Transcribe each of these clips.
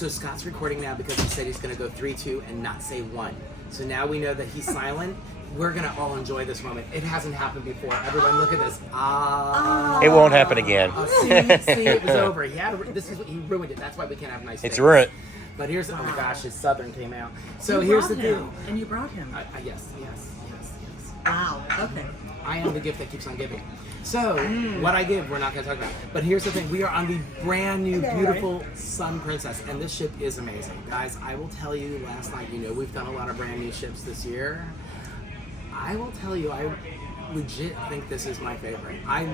So Scott's recording now because he said he's going to go 3, 2, and not say 1. So now we know that he's silent. We're going to all enjoy this moment. It hasn't happened before. Everyone, look at this. It won't happen again. See, it was over. Yeah, this is what he ruined it. That's why we can't have nice things. It's ruined. But here's, oh my gosh, his Southern came out. So here's the deal. And you brought him. Yes. Wow. Okay. I am the gift that keeps on giving. So, what I give, we're not going to talk about. But here's the thing. We are on the brand new, beautiful Sun Princess. And this ship is amazing. Guys, I will tell you, last night, we've done a lot of brand new ships this year. I will tell you, I legit think this is my favorite. I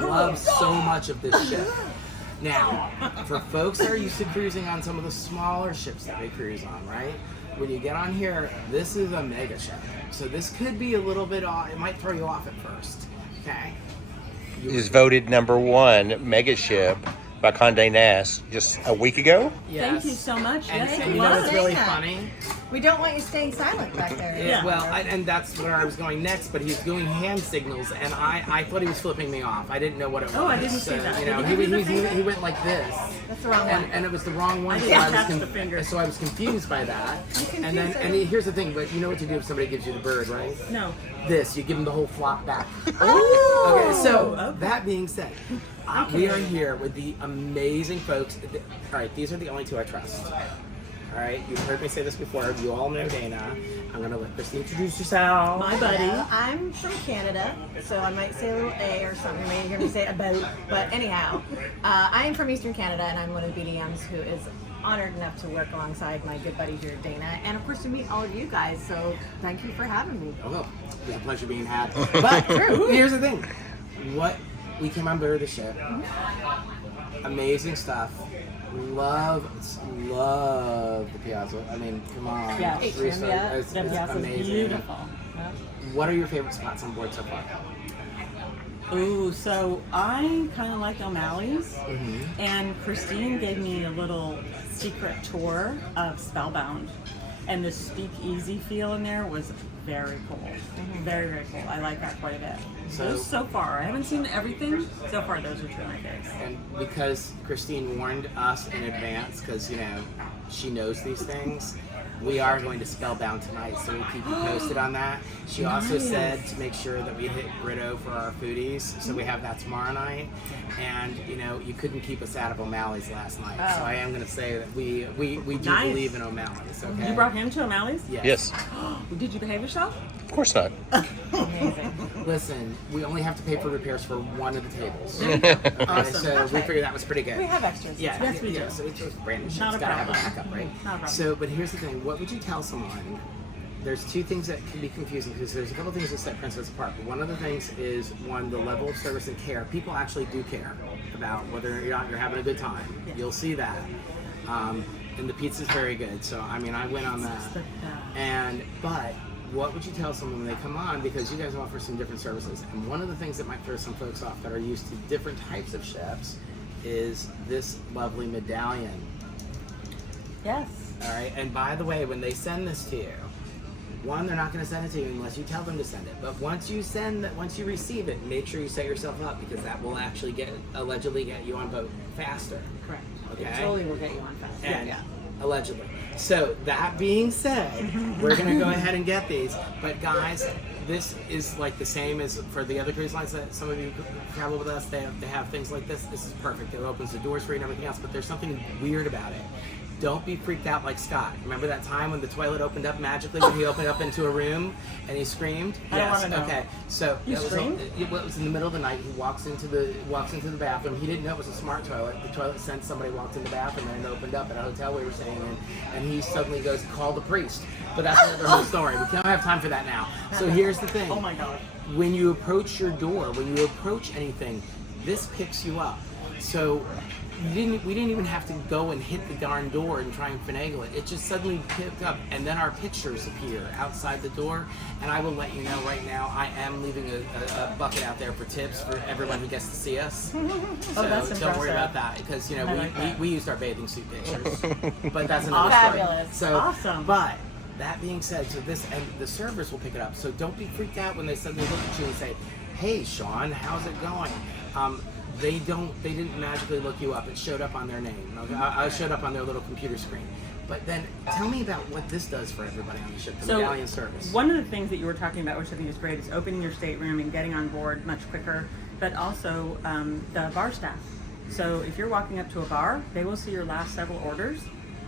love so much of this ship. Now, for folks that are used to cruising on some of the smaller ships that we cruise on, right? When you get on here, this is a mega ship. So this could be a little bit off. It might throw you off at first. Okay. It was voted #1 mega ship by Condé Nast just a week ago. Yes. Thank you so much. And, Yes, and it you know was. what's really funny? We don't want you staying silent back there. Yeah. Well, and that's where I was going next, but he was doing hand signals, and I thought he was flipping me off. I didn't know what it was. Oh, I didn't see that. He went like this. That's the wrong one. And it was the wrong one, I so didn't I, touch was the finger. so I was confused by that. And then, here's the thing, but you know what to do if somebody gives you the bird, right? No. This, you give them the whole flock back. Oh. Okay, so that being said, we are here with the amazing folks. All right, these are the only two I trust. All right, you've heard me say this before. You all know Dana. I'm gonna let Christy introduce yourself. My buddy. I'm from Canada, so I might say a little A or something. You may hear me say a boat, but anyhow, I am from Eastern Canada, and I'm one of the BDMs who is honored enough to work alongside my good buddy here, Dana, and of course to meet all of you guys. So thank you for having me. Oh, it was a pleasure being had. But here's the thing: we came on board the ship. Amazing stuff. Love the Piazza. I mean, come on. Yeah, Seriously, it's the Piazza's amazing. beautiful. What are your favorite spots on board so far? Ooh, so I kind of like O'Malley's, and Christine gave me a little secret tour of Spellbound, and the speakeasy feel in there was very cool. Very, very cool. I like that quite a bit. So far, I haven't seen everything. So far, those are two of my favorites. And because Christine warned us in advance, because she knows these things, we are going to Spellbound tonight, so we'll keep you posted on that. She also said to make sure that we hit Brito for our foodies, so we have that tomorrow night. And you couldn't keep us out of O'Malley's last night, so I am going to say that we do believe in O'Malley's. Okay. You brought him to O'Malley's? Yes. Did you behave yourself? Of course not. Amazing. Listen, we only have to pay for repairs for one of the tables. Awesome. So we figured that was pretty good. We have extras. Yeah, Yes, we do. So it's just brand new shit. Not It's a gotta have a problem. backup, right? Not a problem. So, but here's the thing. What would you tell someone? There's two things that can be confusing because there's a couple things that set Princess apart. But one of the things is, one, the level of service and care. People actually do care about whether or not you're having a good time. Yeah. You'll see that. And the pizza's very good. So, I mean, I went on that. But what would you tell someone when they come on? Because you guys offer some different services. And one of the things that might throw some folks off that are used to different types of chefs is this lovely medallion. Yes. All right. And by the way, when they send this to you, one, they're not going to send it to you unless you tell them to send it. But once you receive it, make sure you set yourself up because that will actually allegedly get you on boat faster. Correct. Okay. It totally will get you on fast. And allegedly. So that being said, we're going to go ahead and get these. But guys, this is like the same as for the other cruise lines that some of you travel with us. They have things like this. This is perfect. It opens the doors for you and everything else. But there's something weird about it. Don't be freaked out like Scott. Remember that time when the toilet opened up magically when he opened up into a room and he screamed? I don't wanna know. Okay. So You screamed? It was in the middle of the night. He walks into the bathroom. He didn't know it was a smart toilet. The toilet sent somebody walked in the bathroom and it opened up at a hotel we were staying in, and he suddenly goes, "Call the priest." But that's another whole story. We don't have time for that now. So here's the thing. Oh my God. When you approach your door, when you approach anything, this picks you up. So we didn't even have to go and hit the darn door and try and finagle it. It just suddenly picked up, and then our pictures appear outside the door. And I will let you know right now, I am leaving a bucket out there for tips for everyone who gets to see us. So that's don't worry impressive. about that because I like that. we used our bathing suit pictures, but that's another story. Fabulous. So, Awesome. But that being said, so this and the servers will pick it up. So don't be freaked out when they suddenly look at you and say, "Hey, Sean, how's it going?" they didn't magically look you up. It showed up on their name. Okay? I showed up on their little computer screen. But then tell me about what this does for everybody on the ship, the medallion service. One of the things that you were talking about, which I think is great, is opening your stateroom and getting on board much quicker, but also the bar staff. So if you're walking up to a bar, they will see your last several orders,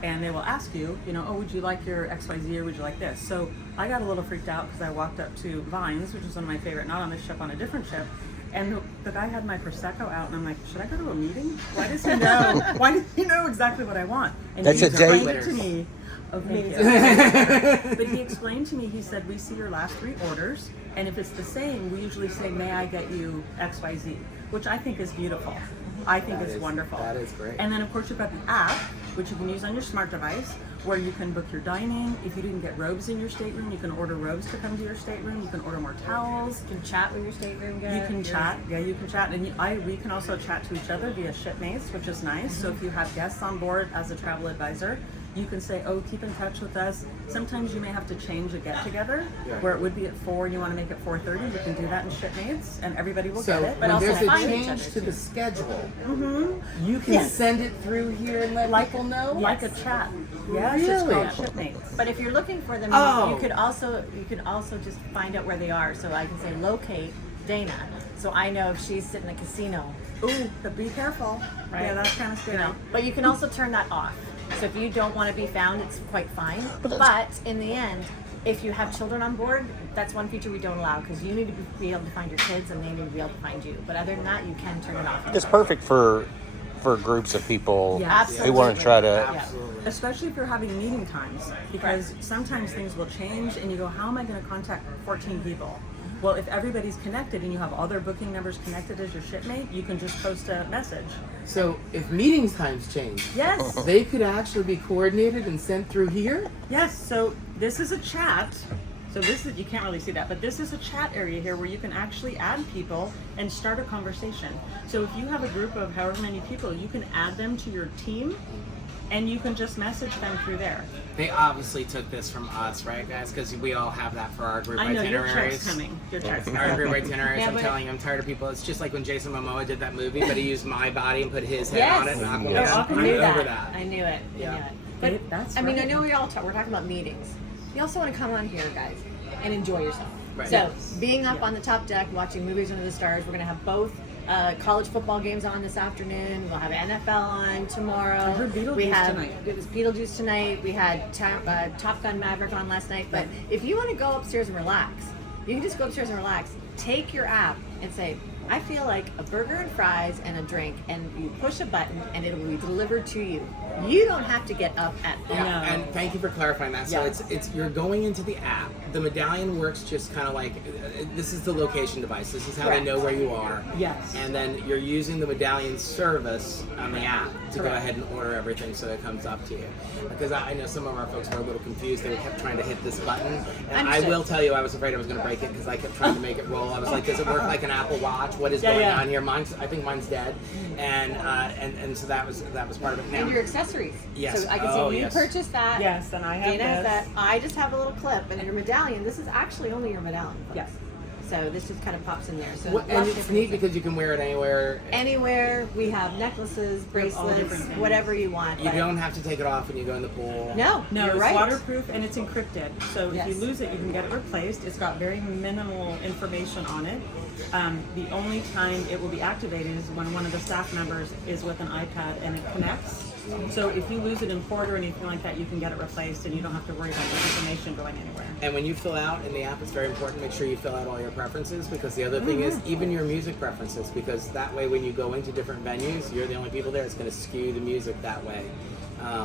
and they will ask you, oh, would you like your XYZ or would you like this? So I got a little freaked out because I walked up to Vines, which is one of my favorite, not on this ship, on a different ship, and the guy had my Prosecco out, and I'm like, should I go to a meeting? Why does he know? Why does he know exactly what I want? And That's he a date. explained it to me. Oh, thank you. But he explained to me, he said, we see your last 3 orders, and if it's the same, we usually say, may I get you XYZ, which I think is beautiful. I think it's wonderful. That is great. And then, of course, you've got the app, which you can use on your smart device, where you can book your dining. If you didn't get robes in your stateroom, you can order robes to come to your stateroom. You can order more towels. You can chat with your stateroom guy. You can chat. Yeah, you can chat. And we can also chat to each other via shipmates, which is nice. So if you have guests on board as a travel advisor, you can say, oh, keep in touch with us. Sometimes you may have to change a get-together, where it would be at 4 and you want to make it 4:30. You can do that in shipmates, and everybody will get it. But But when also there's a find each change other, to too. the schedule, you can send it through here and let people know? Like a chat. Yes, it's Really? called shipmates. But if you're looking for them, Oh. you could also just find out where they are. So I can say locate Dana, so I know if she's sitting in a casino. Ooh, but be careful. Right. Yeah, that's kind of scary. But you can also turn that off. So if you don't want to be found, it's quite fine. But in the end, if you have children on board, that's one feature we don't allow, because you need to be able to find your kids and they need to be able to find you. But other than that, you can turn it off. It's perfect for groups of people Yes. who want to try to. Absolutely. Especially if you're having meeting times, because sometimes things will change and you go, how am I going to contact 14 people? Well, if everybody's connected and you have all their booking numbers connected as your shipmate, you can just post a message. So if meeting times change, Yes. they could actually be coordinated and sent through here? Yes, so this is a chat. So this is, you can't really see that, but this is a chat area here where you can actually add people and start a conversation. So if you have a group of however many people, you can add them to your team and you can just message them through there. They obviously took this from us, right, guys? Because we all have that for our group I know your itineraries. check's coming. Your check's Our coming. group itineraries. Yeah, I'm but- telling you, I'm tired of people. It's just like when Jason Momoa did that movie, but he used my body and put his head on it. And Aquaman. Yes. I'm I I knew over that. that. I knew it. Yeah. I knew it. But that's I mean, I right. know we're talking about meetings. You also want to come on here, guys, and enjoy yourself. Right. So, being up on the top deck, watching movies under the stars, we're going to have both college football games on this afternoon. We'll have NFL on tomorrow. I heard Beetlejuice we have, tonight. It was Beetlejuice tonight. We had Top Gun Maverick on last night. But if you want to go upstairs and relax, you can just go upstairs and relax. Take your app and say, I feel like a burger and fries and a drink, and you push a button and it will be delivered to you. You don't have to get up at all. Yeah, No. and thank you for clarifying that. So Yeah. it's you're going into the app. The medallion works just kind of like this is the location device. This is how Correct. they know where you are. Yes. And then you're using the medallion service on the app to go Correct. ahead and order everything so it comes up to you. Because I know some of our folks were a little confused. They kept trying to hit this button. And I Understood. will tell you, I was afraid I was going to break it because I kept trying to make it roll. I was like, does it work like an Apple Watch? What is Yeah, going yeah. on here? I think mine's dead. And so that was part of it. Now, And your accessories. Yes. So I can Oh, see you yes. purchased that. Yes, and I have Dana has this. that. I just have a little clip, and your medallion. This is actually only your medallion. folks. Yes. So this just kind of pops in there. So and lots of it's different neat things. because you can wear it anywhere. Anywhere we have necklaces, We have all bracelets, different things. whatever you want. You but- don't have to take it off when you go in the pool. No, No, you're it's right. waterproof and it's encrypted. So Yes. if you lose it, you can get it replaced. It's got very minimal information on it. The only time it will be activated is when one of the staff members is with an iPad and it connects. So if you lose it in port or anything like that, you can get it replaced and you don't have to worry about the information going anywhere. And when you fill out in the app, it's very important. Make sure you fill out all your preferences because the other thing is even your music preferences because that way when you go into different venues, you're the only people there. It's going to skew the music that way.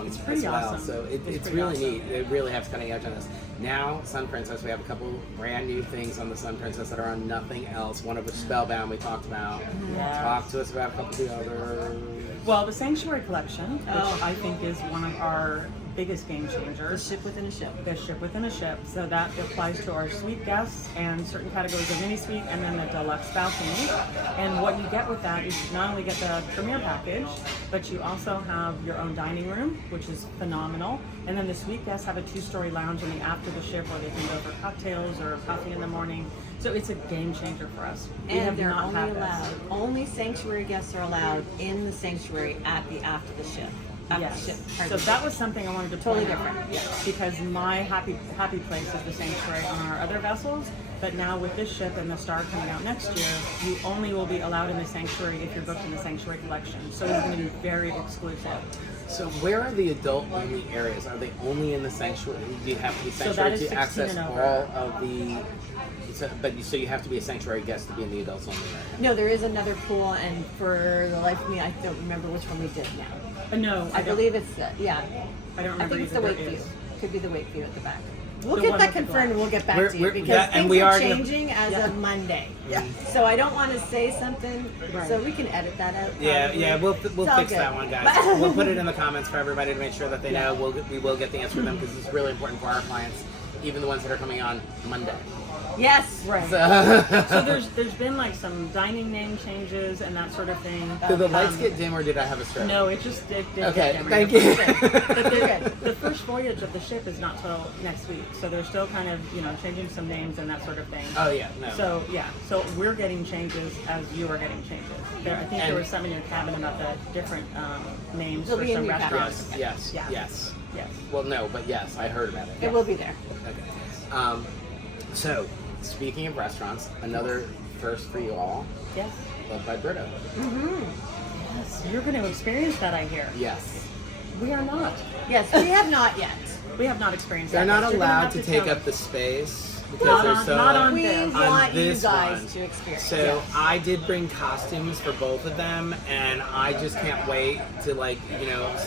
It's pretty as well. awesome. So It's it's pretty really awesome. neat. They really have cutting edge on this. Now, Sun Princess, we have a couple brand new things on the Sun Princess that are on nothing else. One of which Spellbound we talked about. Yes. Talk to us about a couple of the others. Well, the Sanctuary Collection, which Oh. I think is one of our biggest game A changers. ship within a ship. The ship within a ship. So that applies to our suite guests and certain categories of mini suite and then the deluxe balcony. And what you get with that is you not only get the premier package, but you also have your own dining room, which is phenomenal. And then the suite guests have a 2-story lounge in the after the ship where they can go for cocktails or coffee in the morning. So it's a game changer for us. We And have they're not only had allowed, this. only sanctuary guests are allowed in the sanctuary after the ship. Yes. So that was something I wanted to Totally point out. different. Yes. Because my happy place is the sanctuary on our other vessels, but now with this ship and the Star coming out next year, you only will be allowed in the sanctuary if you're booked in the sanctuary collection. So it's going to be very exclusive. So where are the adult only areas? Are they only in the sanctuary? Do you have to be So that sanctuary is to 16 access and over. all of the? So you have to be a sanctuary guest to be in the adults only area. No, there is another pool, and for the life of me, I don't remember which one we did now. No, I believe it's, yeah. I don't I remember think it's the either. Wakeview. Is. Could be the Wakeview at the back. We'll The get one that with the confirmed and we'll get back We're- to you we're- because that- and things we are are gonna- changing as of Monday. Yeah. So I don't want to say something, Right. so we can edit that out. Yeah, probably. yeah, we'll It's all fix good. that one, guys. We'll put it in the comments for everybody to make sure that they know. We will get the answer to them because it's really important for our clients, even the ones that are coming on Monday. Yes. Right. So, So there's been like some dining name changes and that sort of thing. did the lights get dim or did I have a stroke? No, it just did. Okay, get thank dimmer. you. But the first voyage of the ship is not till next week, so they're still kind of changing some names and that sort of thing. Oh yeah, no. So yeah, so we're getting changes as you are getting changes. I think there was some in your cabin about the different names They'll for be in some your cabin. restaurants. yes, Yeah. yes. Yes. Well, no, but yes, I heard about it. It will be there. Okay. So, speaking of restaurants, another first for you all, Yes. Love by Brito. Yes. You're going to experience that, I hear. Yes. We are not. Yes, we have not yet. We have not experienced They're that. not You're gonna allowed have to tell take up us. the space because Not they're on- so not on We this. want you this guys one. to experience. So yes. I did bring costumes for both of them, and I just can't wait to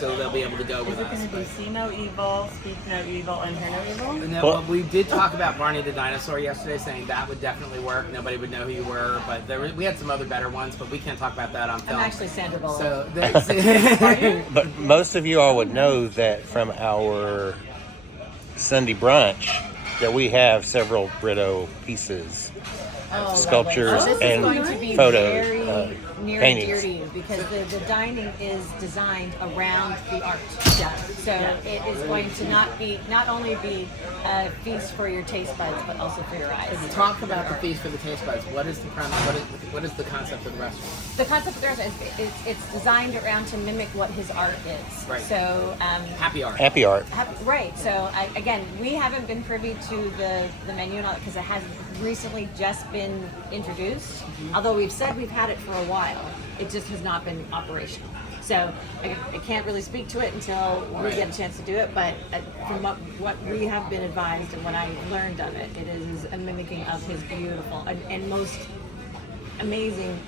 so they'll be able to go Is with it us. going to be But- see no evil, speak no evil, and hear no evil? No, Well- well, we did talk about Barney the dinosaur yesterday, saying that would definitely work. Nobody would know who you were, but we had some other better ones, but we can't talk about that on film. I'm actually Sandra Bullock. So But most of you all would know that from our Sunday brunch that we have several Brito pieces, Oh, sculptures, lovely. So this and is going to be photos, very near paintings. and dear to you because the dining is designed around the art. Yeah. So it is going to not only be a feast for your taste buds, but also for your eyes. Talk about the feast for the taste buds. What is the premise? What is the concept of the restaurant? The concept of the restaurant is it's designed around to mimic what his art is. Right. So Happy art. happy art. right. So again, we haven't been privy to the menu and all that because it has recently just been introduced. Although we've said we've had it for a while, it just has not been operational. So I can't really speak to it until we get a chance to do it. But from what we have been advised and what I learned of it, it is a mimicking of his beautiful and most amazing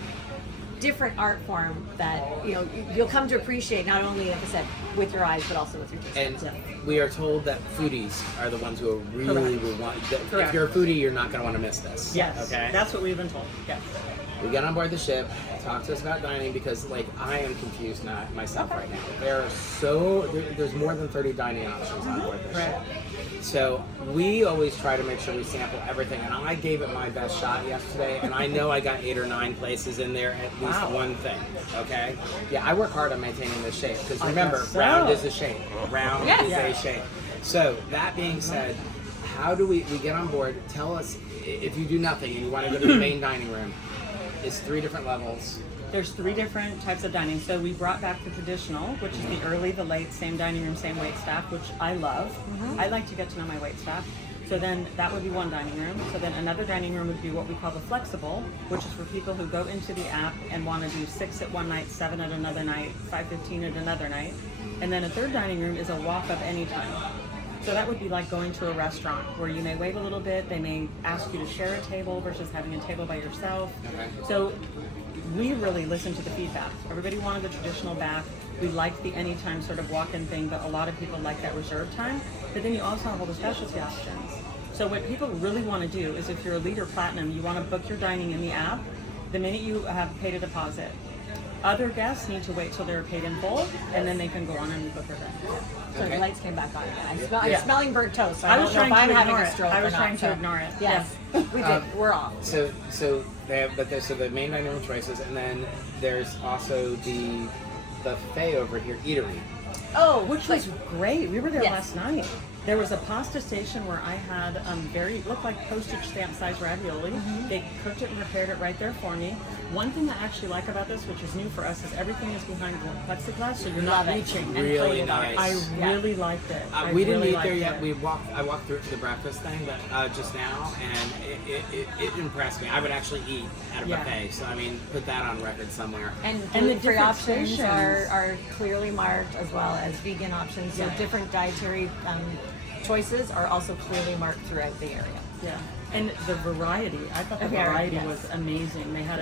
different art form that you'll come to appreciate not only, like I said, with your eyes but also with your taste. And we are told that foodies are the ones who are really will want. If Correct. you're a foodie, you're not going to want to miss this. Yes. Okay. That's what we've been told. Yes. We get on board the ship. Talk to us about dining because, I am confused myself right now. There's more than 30 dining options on board the ship. So we always try to make sure we sample everything, and I gave it my best shot yesterday, and I know I got 8 or 9 places in there, at least one thing. Okay. Yeah, I work hard on maintaining this shape because remember, guess so. round is a shape. Round Yes. is a shape. So that being said, how do we get on board? Tell us if you do nothing and you want to go to the main dining room. It's 3 different levels. There's 3 different types of dining. So we brought back the traditional, which is the early, the late, same dining room, same wait staff, which I love. I like to get to know my wait staff. So then that would be one dining room. So then another dining room would be what we call the flexible, which is for people who go into the app and want to do 6 at one night, 7 at another night, 5:15 at another night. And then a third dining room is a walk up anytime. So that would be like going to a restaurant where you may wait a little bit, they may ask you to share a table versus having a table by yourself. Okay. So we really listened to the feedback. Everybody wanted the traditional back. We liked the anytime sort of walk-in thing, but a lot of people like that reserved time. But then you also have all the specialty options. So what people really want to do is if you're Elite or Platinum, you want to book your dining in the app the minute you have paid a deposit. Other guests need to wait till they're paid in full, and then they can go on and book their dining. So Okay. the lights came back on again. I'm Yeah. smelling burnt toast. So I I was don't know if trying I'm to having ignore a it. stroke I or was not, trying to so- ignore it. Yes, we did. We're off. So the main dining room choices, and then there's also the buffet over here, eatery. Oh, which was great. We were there Yes. last night. There was a pasta station where I had looked like postage stamp size ravioli. They cooked it and prepared it right there for me. One thing I actually like about this, which is new for us, is everything is behind plexiglass, so you're not Love it. reaching. Really and playing. nice. I really liked it. We didn't really eat there liked yet. it. I walked through to the breakfast thing, but just now, and it impressed me. I would actually eat at a Yeah. buffet, so I mean, put that on record somewhere. And the gluten-free different options stations. are clearly marked, as well as vegan options. So Yeah. different dietary choices are also clearly marked throughout the area. Yeah, and the variety. I thought the Okay, variety yes. was amazing. They had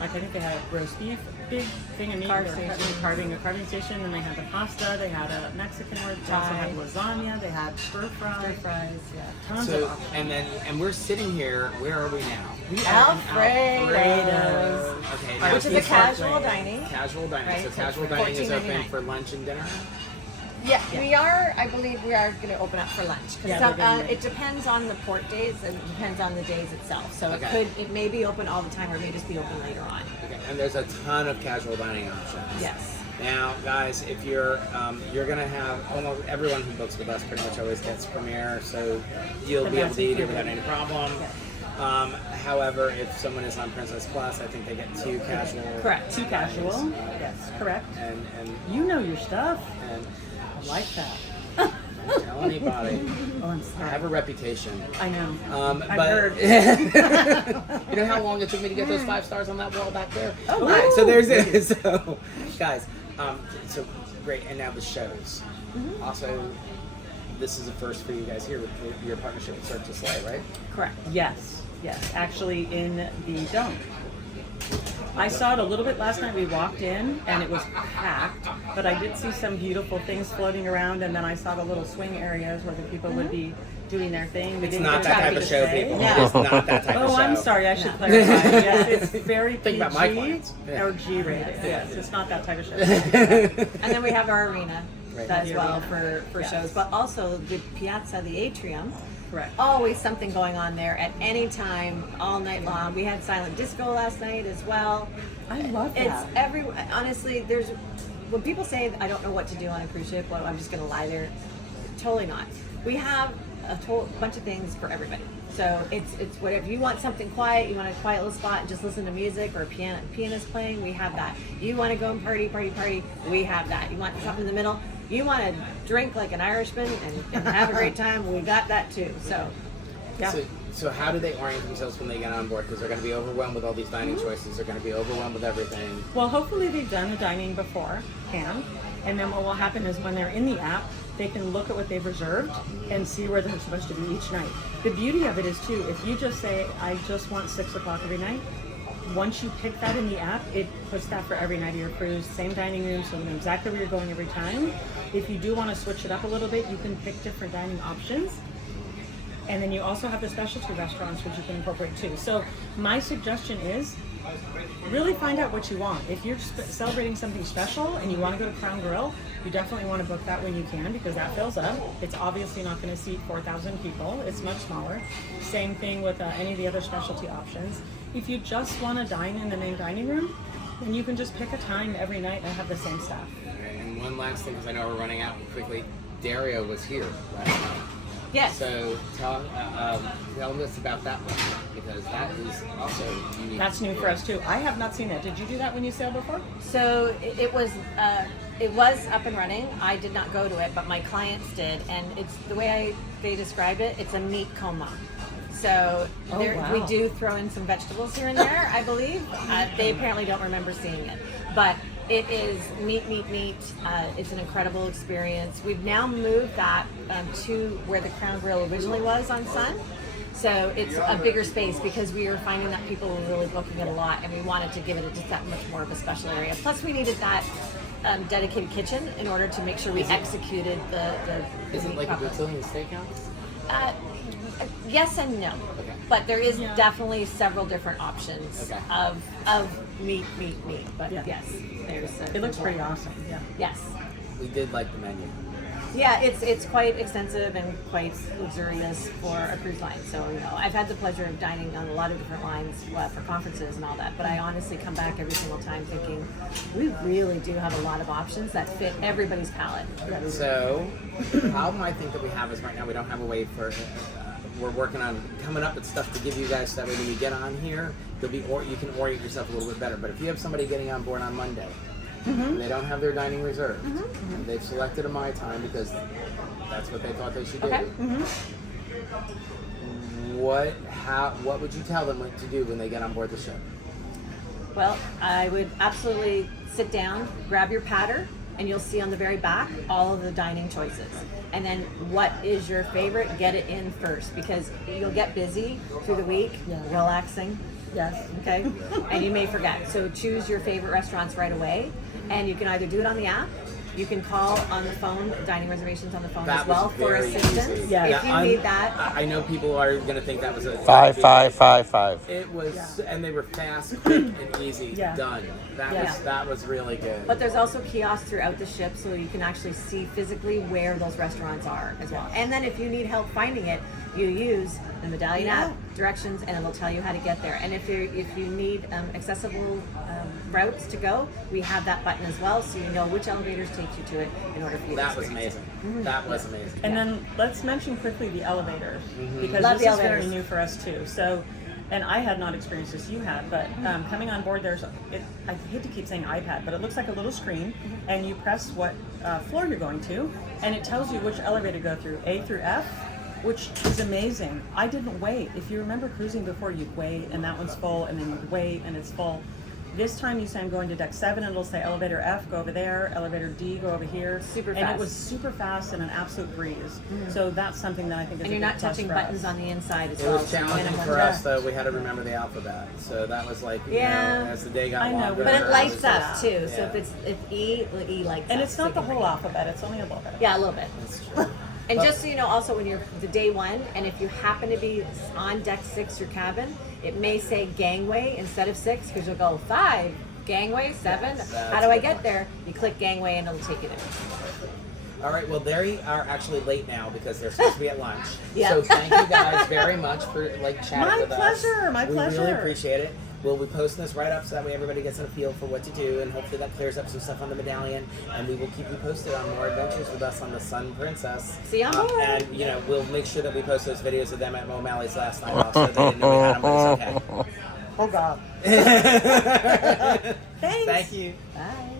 I think they had roast beef, big thing of meat. Carb They were station. a carving station, and they had the pasta. They had a Mexican one. They also had lasagna. They had stir fry. Stir fries, yeah. Tons So of options. and we're sitting here. Where are we now? We are in Alfredo's. Okay, now Which is a Pizza casual place. dining. casual dining. Right, So so casual for dining is open $14.99. for lunch and dinner. Yeah, we are. I believe we are going to open up for lunch. 'Cause Yeah, some, they're gonna it depends on the port days and it depends on the days itself. So Okay. it may be open all the time, or it may just be open later on. Okay, and there's a ton of casual dining options. Yes. Now, guys, if you're gonna have almost everyone who books with us pretty much always gets Premier, so you'll be able to eat it without any problem. However, if someone is on Princess Plus, I think they get 2 casual. Correct. Too casual. dinings. Yes, correct. And You know your stuff. I I like that. don't tell anybody. Oh, I'm I sorry. have a reputation. I know. But I've heard. you know how long it took me to get those 5 stars on that wall back there? Oh, All right, so there's it. So, guys, so great. And now the shows. Also, this is a first for you guys here with your partnership with Cirque du Soleil, right? Correct. Yes. Yes. Actually, in the dome. I saw it a little bit last night. We walked in and it was packed, but I did see some beautiful things floating around, and then I saw the little swing areas where the people would be doing their thing. We It's didn't not get that a type chance of to show, say. people. Yeah. It's not that type of show. Oh, I'm sorry. I should clarify. Yes, it's very Think PG about my clients. Yeah. or G rated. Yes, it's not that type of show. And then we have our arena Right. as The well arena. for Yes. shows, but also the piazza, the atrium. Correct. Always something going on there at any time, all night long. We had silent disco last night as well. I love that. It's every honestly. There's when people say I don't know what to do on a cruise ship, well, I'm just going to lie there. Totally not. We have a bunch of things for everybody. So it's whatever you want. Something quiet. You want a quiet little spot and just listen to music or a pianist playing. We have that. You want to go and party. We have that. You want something in the middle. You want to drink like an Irishman and have a great time. We got that too. So Yeah. So how do they orient themselves when they get on board? Because they're going to be overwhelmed with all these dining choices. They're going to be overwhelmed with everything. Well, hopefully they've done the dining beforehand, and then what will happen is when they're in the app, they can look at what they've reserved and see where they're supposed to be each night. The beauty of it is too, if you just say, I just want 6 o'clock every night, once you pick that in the app, it puts that for every night of your cruise, same dining room, so you know exactly where you're going every time. If you do want to switch it up a little bit, you can pick different dining options. And then you also have the specialty restaurants, which you can incorporate too. So my suggestion is really find out what you want. If you're celebrating something special and you want to go to Crown Grill, you definitely want to book that when you can, because that fills up. It's obviously not going to seat 4,000 people. It's much smaller. Same thing with any of the other specialty options. If you just want to dine in the main dining room, then you can just pick a time every night and have the same staff. And one last thing, because I know we're running out quickly. Dario was here last night. yes. So tell us about that one, because that is also unique. That's new for us too. I have not seen it. Did you do that when you sailed before? So it was up and running. I did not go to it, but my clients did, and it's the way they describe it. It's a meat coma. So Oh, wow. we do throw in some vegetables here and there, I believe. They apparently don't remember seeing it, but it is meat. It's an incredible experience. We've now moved that to where the Crown Grill originally was on Sun. So it's a bigger space because we were finding that people were really booking it a lot, and we wanted to give it just that much more of a special area. Plus, we needed that dedicated kitchen in order to make sure we executed the Is it meat like a properly. Brazilian steakhouse? Yes and no, Okay. but there is Yeah. definitely several different options Okay. of meat. But Yeah. yes, there's. It looks pretty awesome. Yeah. Yes. We did like the menu. Yeah, it's quite extensive and quite luxurious for a cruise line. So, I've had the pleasure of dining on a lot of different lines for conferences and all that. But I honestly come back every single time thinking, we really do have a lot of options that fit everybody's palate. So, the problem I think that we have is right now we don't have a way for. We're working on coming up with stuff to give you guys so that way when you get on here, you can orient yourself a little bit better. But if you have somebody getting on board on Monday, and they don't have their dining reserved, they've selected a My Time because that's what they thought they should do. Okay. What would you tell them to do when they get on board the ship? Well, I would absolutely sit down, grab your patter, and you'll see on the very back all of the dining choices. And then what is your favorite? Get it in first, because you'll get busy through the week, relaxing. Yes. Okay? And you may forget. So choose your favorite restaurants right away. And you can either do it on the app, you can call on the phone, dining reservations on the phone as well for assistance. Easy. Yeah. If you need that. I know people are going to think that was a 5555. It was, and they were fast, quick, and easy. Yeah. Done. That was really good. But there's also kiosks throughout the ship, so you can actually see physically where those restaurants are as well. And then if you need help finding it, you use the Medallion app, directions, and it'll tell you how to get there. And if you need accessible routes to go, we have that button as well, so you know which elevators take you to it in order for you to That was experience it. amazing. That was amazing. And then let's mention quickly the elevators, because Love this the is very elevators. new for us too. So, and I had not experienced this, you had, but coming on board, I hate to keep saying iPad, but it looks like a little screen, and you press what floor you're going to, and it tells you which elevator to go through, A through F, which is amazing. I didn't wait. If you remember cruising before, you'd wait, and that one's full, and then you'd wait, and it's full. This time you say I'm going to deck 7, and it'll say elevator F, go over there, elevator D, go over here. Super and fast. it was super fast and an absolute breeze. So that's something that I think is And a you're big not plus touching for us. buttons on the inside as It well. was so challenging minimum. for us, though. We had to remember the alphabet, so that was like, as the day got I know, longer. but But it lights was up just- too. So yeah. if E lights up. And it's so not you the can whole bring it. alphabet, it's only a little bit. Yeah, a little bit. That's true. And But- just so you know, also when you're the day one, and if you happen to be on deck 6, your cabin, it may say gangway instead of 6, because you'll go 5, gangway, 7. Yes, How that's do I a good get one. there? You click gangway and it'll take you there. All right, well, they are actually late now because they're supposed to be at lunch. Yeah. So thank you guys very much for chatting My with us. pleasure, my We really pleasure. appreciate it. We'll be posting this right up so that way everybody gets a feel for what to do, and hopefully that clears up some stuff on the Medallion. And we will keep you posted on more adventures with us on the Sun Princess. See you on board. And we'll make sure that we post those videos of them at O'Malley's last night. Also, they didn't know we had them, but it's okay. Oh God. Thanks. Thank you. Bye.